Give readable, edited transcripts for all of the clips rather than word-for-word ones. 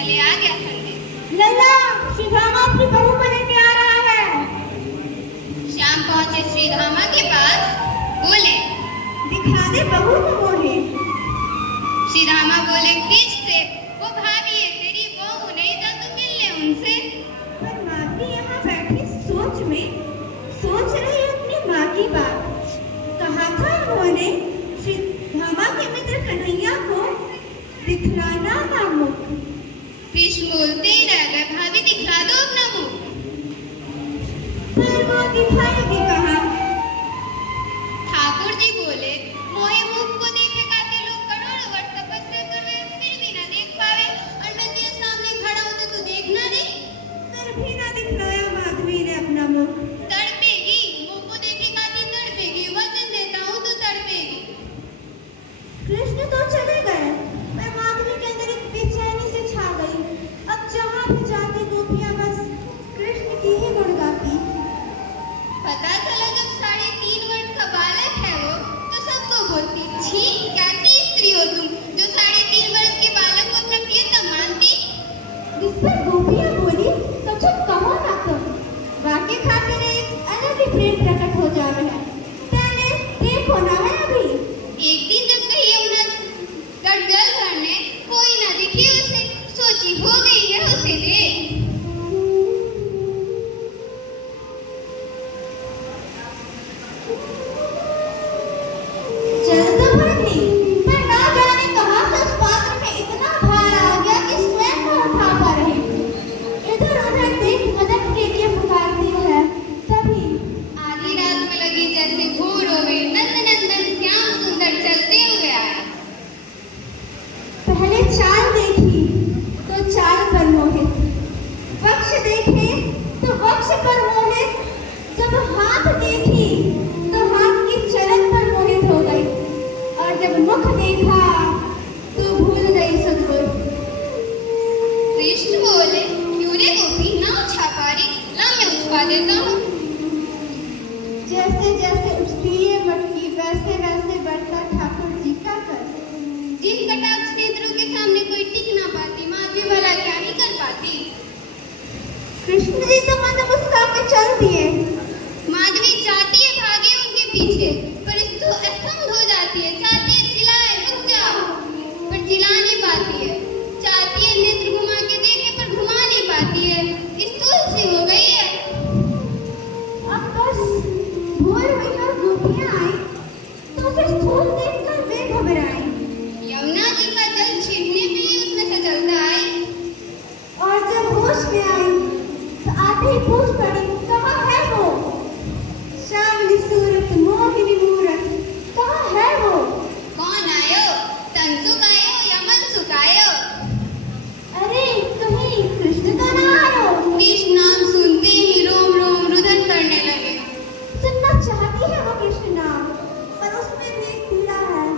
पहले आ गया संदेश। लल्ला, श्रीधामा अपनी बहू को लेके आ रहा है। श्याम पहुंचे श्रीधामा के पास, बोले, दिखा दे बहू को मोहे। श्रीधामा बोले किस से? वो भाभी है तेरी बहू, नहीं जा तू मिल ले उनसे। पर माधवी यहाँ बैठी सोच रही अपनी माँ की बात। कहा था उन्होंने श्रीधामा के मित्र कन्हैया को दिखलाना ना मुख। कृष्ण बोलते ही रह गए, भाभी दिखला दो अपना मुख। पर वो दिखाएगी कहाँ? ठाकुर जी बोले, मोहे मुख को देखे खाते लोग करोड़ों वर्ष तपस्या करवे फिर भी ना देख पावे, और मैं तेरे सामने खड़ा हूं तो तू देखना नहीं। फिर भी ना दिखलाया माधवी ने अपना मुख। तड़पेगी, मुख को देखे खाती तड़पेगी, वचन देता हूँ तू तड़पेगी। कृष्ण तो चले गए, पर माधवी के अंदर एक बेचैनी से छा गई। अब जहाँ भी जाती गोपियाँ बस कृष्ण की ही गुण गाती। पता चला जब 3.5 वर्ष का बालक है वो, तो सबको बोलती, छी कैसी स्त्री हो तुम, जो 3.5 वर्ष के बालक को अपना प्रियतम मानती। इस पर गोपियाँ बोली, तो चुप कहो ना तुम। वाक्य खातिर एक अलग ही प्रेम प्रकट हो जावे है। पहले देखो ना है अभी। एक दिन जब कही यमुना तट जल भरने, कोई ना दिखी उसे, सोची हो गई है उसे देख। जल तो भरती, पर ना जाने कहाँ से उस पात्र में इतना भार आ गया कि स्वयं न उठा पा रही। इधर उधर देख मदद के लिए पुकारती है। तभी आधी रात में लगी जैसे भोर हो गई, नंदनंदन श्याम सुंदर चलते हुए आया। पहले चाल देखी तो चाल पर मोहित, वक्ष देखे तो वक्ष पर मोहित, जब हाथ देखी तो हाथ की चलन पर मोहित हो गई, और जब मुख देखा तो भूल गई सदगुण। कृष्ण बोले, क्यों रे गोपी ना उछा पारी, ला मैं उछवा देता हूँ। जैसे जैसे उठती है मटकी, वैसे वैसे बढ़ता ठाकुर जी का कर। जिन कटाक्ष नेत्रों के सामने कोई टिक ना पाती, माधवी भला क्या ही कर पाती। कृष्ण जी तो मन मुस्का के चल दिए। माधवी चाहती है भागे उनके पीछे, पर स्तब्ध हो जाती है, चाहती है चिल्लाए रुक जाओ, पर चिल्ला नहीं पाती है। चाहती है नेत्र घुमा के देखे, पर घुमा नहीं पाती है, स्थूल सी हो गई है। अब बस भोर हुई और गोपियाँ आई तो उसे स्थूल देखकर वे घबराई। यमुना जी का जल छीनने पे ही उसमें से चलता आई। और जब होश में आई तो आते ही पूछ पड़ी, कहाँ है वो? श्यामली सूरत मोहिनी मूरत, कहाँ है वो? कौन आयो, तन सुखायो या मन सुखायो? अरे कहीं कृष्ण तो ना आयो? कृष्ण नाम सुनते ही रोम रोम रुदन करने लगे। सुनना चाहती है वो कृष्ण नाम, पर उसमें भी एक पीड़ा है।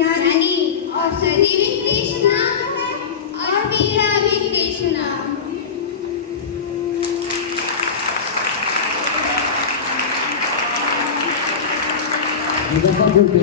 यानी औषधि भी कृष्ण नाम है और पीड़ा भी कृष्ण नाम। मुजफ्फरपुर के